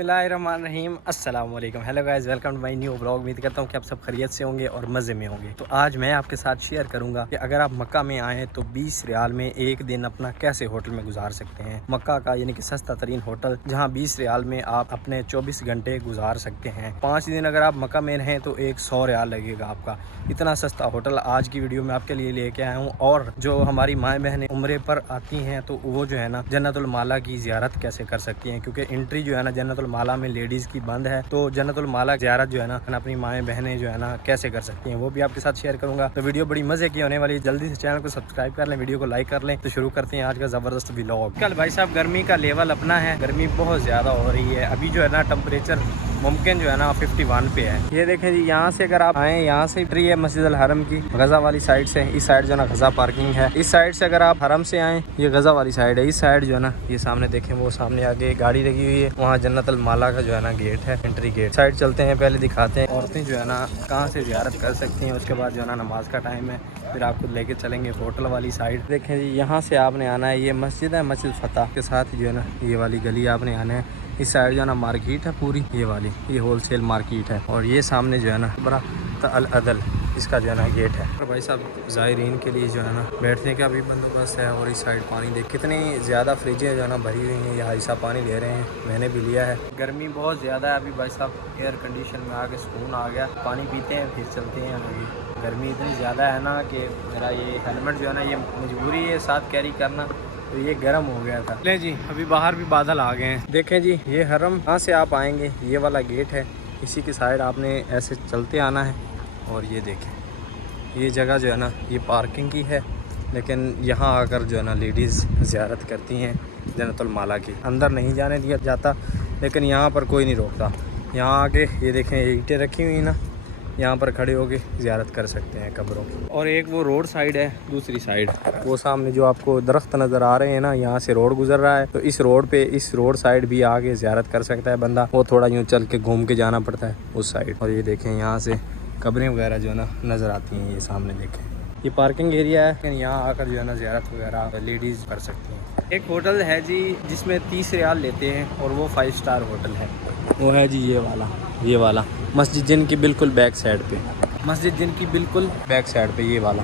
बिस्मिल्लाहिर्रहमानिर्रहीम अस्सलाम वालेकुम। Hello guys, welcome to my new blog. उम्मीद करता हूँ कि आप सब खैरियत से होंगे और मज़े में होंगे। तो आज मैं आपके साथ शेयर करूंगा कि अगर आप मक्का में आएँ तो 20 रियाल में एक दिन अपना कैसे होटल में गुजार सकते हैं। मक्का का यानी कि सस्ता तरीन होटल, जहाँ 20 रियाल में आप अपने 24 घंटे गुजार सकते हैं। 5 दिन अगर आप मक्का में रहें तो 100 रियाल लगेगा आपका। इतना सस्ता होटल आज की वीडियो में आपके लिए लेके आया हूँ। और जो हमारी माएँ बहनें उम्रे पर आती हैं तो वो जो है ना जन्नतुल माला की ज़ियारत कैसे कर सकती हैं, क्योंकि एंट्री जो है ना जन्नतुल माला में लेडीज़ की बंद है। तो जन्नतुल माला ज़ियारत जो है ना अपनी माएँ बहनें जो है ना कैसे कर सकती हैं वो भी आपके साथ शेयर करूंगा। तो वीडियो बड़ी मजे की होने वाली है। जल्दी से चैनल को सब्सक्राइब कर लें, वीडियो को लाइक कर लें। तो शुरू करते हैं आज का ज़बरदस्त व्लॉग। कल भाई साहब गर्मी का लेवल अपना है, गर्मी बहुत ज़्यादा हो रही है। अभी जो है ना टेम्परेचर मुमकिन जो है ना 51 पे है। ये देखें जी, यहाँ से अगर आप आए, यहाँ से एंट्री है मस्जिद अल हरम की गज़ा वाली साइड से। इस साइड जो है ना गज़ा पार्किंग है। इस साइड से अगर आप हरम से आए, ये गज़ा वाली साइड है। इस साइड जो है ना ये सामने देखें, वो सामने आगे गाड़ी लगी हुई है, वहाँ जन्नतुल माला का जो है ना गेट है, एंट्री गेट। साइड चलते हैं, पहले दिखाते हैं औरतें जो है ना कहाँ से ज़ियारत कर सकती हैं। उसके बाद जो है ना नमाज का टाइम है, फिर आपको लेके चलेंगे होटल वाली साइड। देखें जी, यहाँ से आपने आना है, ये मस्जिद है मस्जिद फतह के साथ जो है ना ये वाली गली आपने आना है। इस साइड जो है ना मार्केट है पूरी, ये वाली ये होलसेल मार्केट है। और ये सामने जो है ना बड़ा अल अदल इसका जो है ना गेट है। और भाई साहब ज़ायरीन के लिए जो है ना बैठने का भी बंदोबस्त है। और इस साइड पानी देख कितनी ज़्यादा फ्रिजें जो है ना भरी हुई हैं, यहाँ ऐसा पानी ले रहे हैं, मैंने भी लिया है। गर्मी बहुत ज़्यादा है अभी भाई साहब, एयर कंडीशन में आके सुकून आ गया। पानी पीते हैं फिर चलते हैं। अभी गर्मी इतनी ज़्यादा है ना कि मेरा ये हेलमेट जो है ना ये मजबूरी है साथ कैरी करना, तो ये गर्म हो गया था। ले जी, अभी बाहर भी बादल आ गए हैं। देखें जी, ये हरम कहाँ से आप आएंगे, ये वाला गेट है, इसी की साइड आपने ऐसे चलते आना है। और ये देखें, ये जगह जो है ना ये पार्किंग की है, लेकिन यहाँ आकर जो है ना लेडीज़ ज़ियारत करती हैं जन्नतुल माला की। अंदर नहीं जाने दिया जाता, लेकिन यहाँ पर कोई नहीं रोकता। यहाँ आके ये देखें, ईंटें रखी हुई ना, यहाँ पर खड़े होके ज़ियारत कर सकते हैं कब्रों की। और एक वो रोड साइड है, दूसरी साइड वो सामने जो आपको दरख्त नज़र आ रहे हैं ना, यहाँ से रोड गुजर रहा है। तो इस रोड पे, इस रोड साइड भी आगे ज़ियारत कर सकता है बंदा। वो थोड़ा यूँ चल के घूम के जाना पड़ता है उस साइड। और ये देखें, यहाँ से कब्रें वगैरह जो है ना नज़र आती हैं। ये सामने देखें, ये पार्किंग एरिया है, लेकिन यहाँ आकर जो है ना ज़ियारत वगैरह लेडीज़ कर सकती हैं। एक होटल है जी जिसमें 30 रियाल लेते हैं और वो 5 स्टार होटल है। वो है जी ये वाला मस्जिद जिन की बिल्कुल बैक साइड पे, मस्जिद जिन की बिल्कुल बैक साइड पे ये वाला।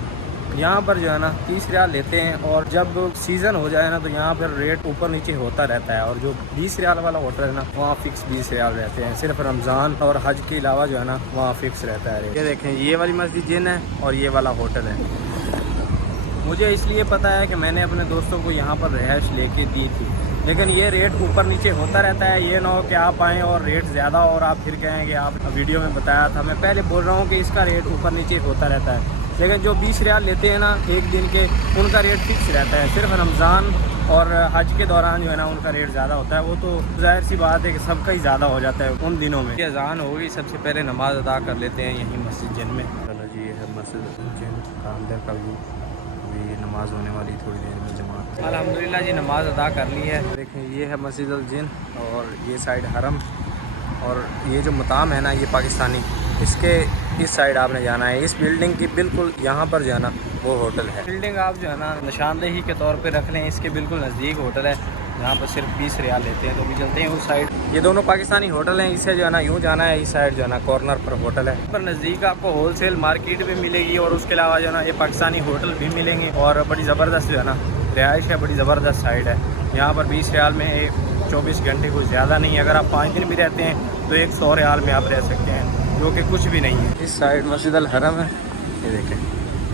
यहाँ पर जो है ना 30 रियाल लेते हैं। और जब सीज़न हो जाए ना तो यहाँ पर रेट ऊपर नीचे होता रहता है। और जो 20 रियाल वाला होटल है ना, वहाँ फ़िक्स 20 रियाल रहते हैं। सिर्फ रमज़ान और हज के अलावा जो है ना वहाँ फ़िक्स रहता है रेट। ये देखें, ये वाली मस्जिद जिन है और ये वाला होटल है। मुझे इसलिए पता है कि मैंने अपने दोस्तों को यहाँ पर रिहाइश लेके दी थी, लेकिन ये रेट ऊपर नीचे होता रहता है। ये ना हो कि आप आएँ और रेट ज़्यादा और आप फिर कहें कि आप वीडियो में बताया था। मैं पहले बोल रहा हूँ कि इसका रेट ऊपर नीचे होता रहता है, लेकिन जो 20 रियाल लेते हैं ना एक दिन के, उनका रेट फिक्स रहता है। सिर्फ रमज़ान और हज के दौरान जो है ना उनका रेट ज़्यादा होता है। वो तो जाहिर सी बात है कि सबका ही ज़्यादा हो जाता है उन दिनों में। अज़ान हो गई, सबसे पहले नमाज़ अदा कर लेते हैं यहीं मस्जिद जिन में। चलो जी, ये है मस्जिद जिन का अंदर का व्यू। अभी नमाज़ होने वाली थोड़ी देर में जमात। अल्हम्दुलिल्लाह जी, नमाज़ अदा कर ली है। देखें, ये है मस्जिद अल जिन और ये साइड हरम। और ये जो मकाम है ना ये पाकिस्तानी, इसके इस साइड आपने जाना है। इस बिल्डिंग की बिल्कुल यहाँ पर जो है ना वो होटल है। बिल्डिंग आप जो है ना निशानदेही के तौर पे रख लें, इसके बिल्कुल नज़दीक होटल है जहाँ पर सिर्फ 20 रियाल लेते हैं। तो भी चलते हैं उस साइड। ये दोनों पाकिस्तानी होटल हैं, इससे जो है ना यूँ जाना है। इस साइड जो है ना कॉर्नर पर होटल है। पर नज़दीक आपको होलसेल मार्केट भी मिलेगी और उसके अलावा जो है ना ये पाकिस्तानी होटल भी मिलेंगे। और बड़ी ज़बरदस्त जो है ना रिहाइश है, बड़ी ज़बरदस्त साइड है। यहाँ पर 20 रियाल में 24 घंटे कुछ ज़्यादा नहीं है। अगर आप 5 दिन भी रहते हैं तो 100 रियाल में आप रह सकते हैं, जो कि कुछ भी नहीं है। इस साइड मस्जिद अल हरम है,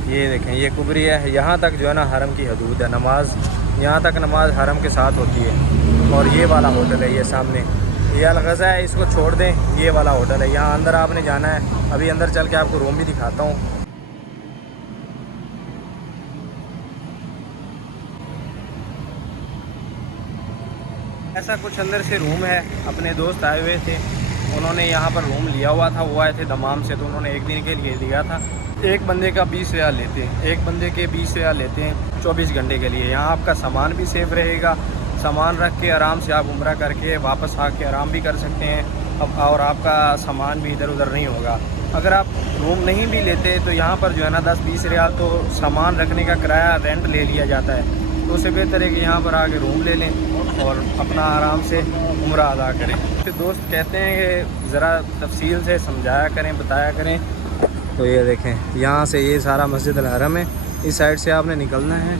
ये देखें ये कुबरी है। यहाँ तक जो है ना हरम की हदूद है, नमाज यहाँ तक नमाज हरम के साथ होती है। और ये वाला होटल है, ये सामने ये अल गज़ा है, इसको छोड़ दें, ये वाला होटल है। यहाँ अंदर आपने जाना है। अभी अंदर चल के आपको रूम भी दिखाता हूँ। ऐसा कुछ अंदर से रूम है। अपने दोस्त आए हुए थे, उन्होंने यहाँ पर रूम लिया हुआ था। वो आए थे दमाम से, तो उन्होंने एक दिन के लिए लिया था। एक बंदे का 20 रियाल लेते हैं, एक बंदे के 20 रियाल लेते हैं 24 घंटे के लिए। यहाँ आपका सामान भी सेफ रहेगा, सामान रख के आराम से आप उम्रा करके वापस आके आराम भी कर सकते हैं। अब और आपका सामान भी इधर उधर नहीं होगा। अगर आप रूम नहीं भी लेते तो यहाँ पर जो है ना 10-20 रियाल तो सामान रखने का किराया रेंट ले लिया जाता है। तो उससे बेहतर है कि यहाँ पर आके रूम ले लें और अपना आराम से उम्रा अदा करें। तो दोस्त कहते हैं कि ज़रा तफसील से समझाया करें, बताया करें। तो ये देखें, यहाँ से ये सारा मस्जिद अल हरम है, इस साइड से आपने निकलना है,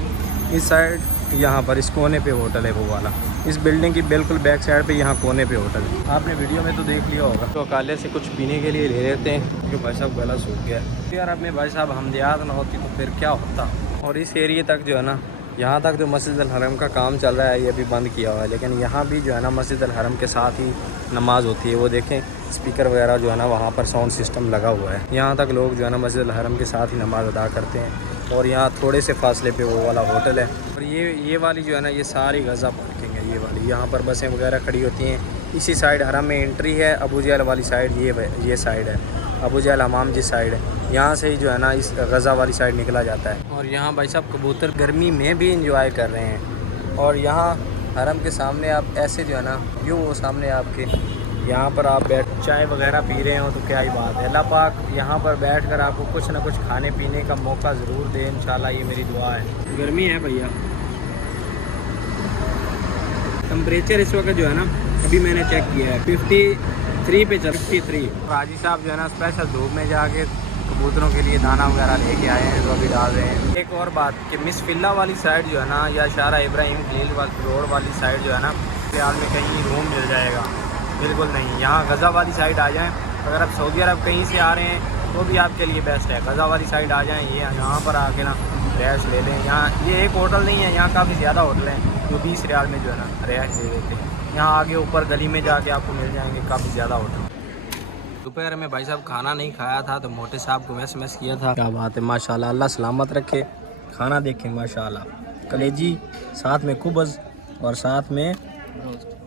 इस साइड यहाँ पर इस कोने पे होटल है वो वाला, इस बिल्डिंग की बिल्कुल बैक साइड पे यहाँ कोने पे होटल है। आपने वीडियो में तो देख लिया होगा। तो काले से कुछ पीने के लिए ले लेते हैं क्योंकि भाई साहब गला सूख गया है यार। अब में भाई साहब हमदयात ना होती तो फिर क्या होता। और इस एरिए तक जो है ना, यहाँ तक जो मस्जिद अल हरम का काम चल रहा है ये भी बंद किया हुआ है, लेकिन यहाँ भी जो है ना मस्जिद अल हरम के साथ ही नमाज़ होती है। वो देखें स्पीकर वगैरह जो है ना वहाँ पर साउंड सिस्टम लगा हुआ है। यहाँ तक लोग जो है ना मस्जिद अल हरम के साथ ही नमाज़ अदा करते हैं। और यहाँ थोड़े से फासले पे वो वाला होटल है। और ये वाली जो है ना ये सारी गज़ा पार्किंग है। ये वाली यहाँ पर बसें वगैरह खड़ी होती हैं। इसी साइड हरम में एंट्री है। अबू जहल वाली साइड ये साइड है, अबू जहल हमाम जिस साइड है, यहाँ से ही जो है ना इस गज़ा वाली साइड निकला जाता है। और यहाँ भाई साहब कबूतर गर्मी में भी इंजॉय कर रहे हैं। और यहाँ हरम के सामने आप ऐसे जो है ना यूँ वो सामने आपके यहाँ पर आप बैठ चाय वगैरह पी रहे हो तो क्या ही बात है। अल्लाह पाक यहाँ पर बैठ कर आपको कुछ ना कुछ खाने पीने का मौका ज़रूर दे इंशाल्लाह, ये मेरी दुआ है। गर्मी है भैया, टेम्परेचर इस वक्त जो है ना अभी मैंने चेक किया है 53 पे चल 53। हाजी साहब जो है ना स्पेशल धूप में जाके कबूतरों के लिए दाना वगैरह लेके आए हैं, तो अभी डाल रहे हैं। एक और बात कि मिस फिल्ला वाली साइड जो है ना या शारा इब्राहिम खलील वाली रोड वाली साइड जो है ना फिलहाल में कहीं रूम मिल जाएगा, बिल्कुल नहीं। यहाँ गज़ा वाली साइड आ जाएं। अगर आप सऊदी अरब कहीं से आ रहे हैं तो भी आपके लिए बेस्ट है, गज़ा वाली साइड आ जाएं। ये यहाँ पर आके ना रिहाइश ले लें। यहाँ ये एक होटल नहीं है, यहाँ काफ़ी ज़्यादा होटल हैं जो 20 रियाल में जो है ना रिहाइश ले लेते हैं। यहाँ आगे ऊपर गली में जाके आपको मिल जाएंगे काफ़ी ज़्यादा होटल। दोपहर में भाई साहब खाना नहीं खाया था तो मोटे साहब को मैस किया था। क्या बात है, माशाल्लाह, अल्लाह सलामत रखे। खाना देखें माशाल्लाह, कलेजी साथ में कुबज़ और साथ में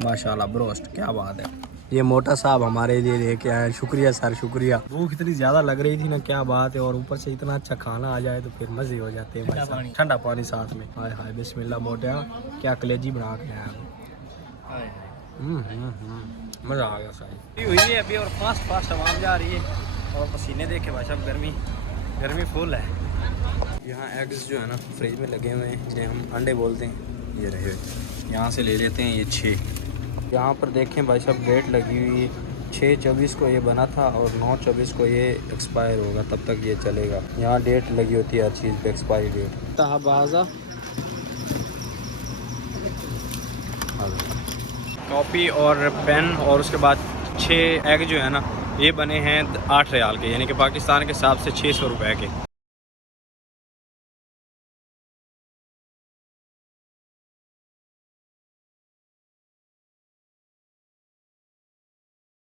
माशाल्लाह ब्रोस्ट, क्या बात है। ये मोटा साहब हमारे लिए लेके आए, शुक्रिया सर, शुक्रिया। भूख इतनी ज़्यादा लग रही थी ना, क्या बात है। और ऊपर से इतना अच्छा खाना आ जाए तो फिर मज़े हो जाते हैं भाई साहब। ठंडा पानी साथ में, हाय हाय बिस्मिल्लाह। मोटा क्या कलेजी बना के आया। मज़ा आ गया सारी हुई है अभी। और फास्ट आवाम जा रही है और पसीने देखे भाई साहब, गर्मी फुल है। यहाँ एग्स जो है ना फ्रिज में लगे हुए हैं, जिन्हें हम अंडे बोलते हैं। ये रहे, यहाँ से ले लेते हैं ये 6। यहाँ पर देखें भाई साहब डेट लगी हुई है 6/24 को ये बना था और 9/24 को ये एक्सपायर होगा, तब तक ये चलेगा। यहाँ डेट लगी होती है हर चीज़ पे, एक्सपायरी डेट। तहबाजा कॉपी और पेन और उसके बाद 6 एग जो है ना ये बने हैं 8 रियाल के, यानी कि पाकिस्तान के हिसाब से 600 रुपये के।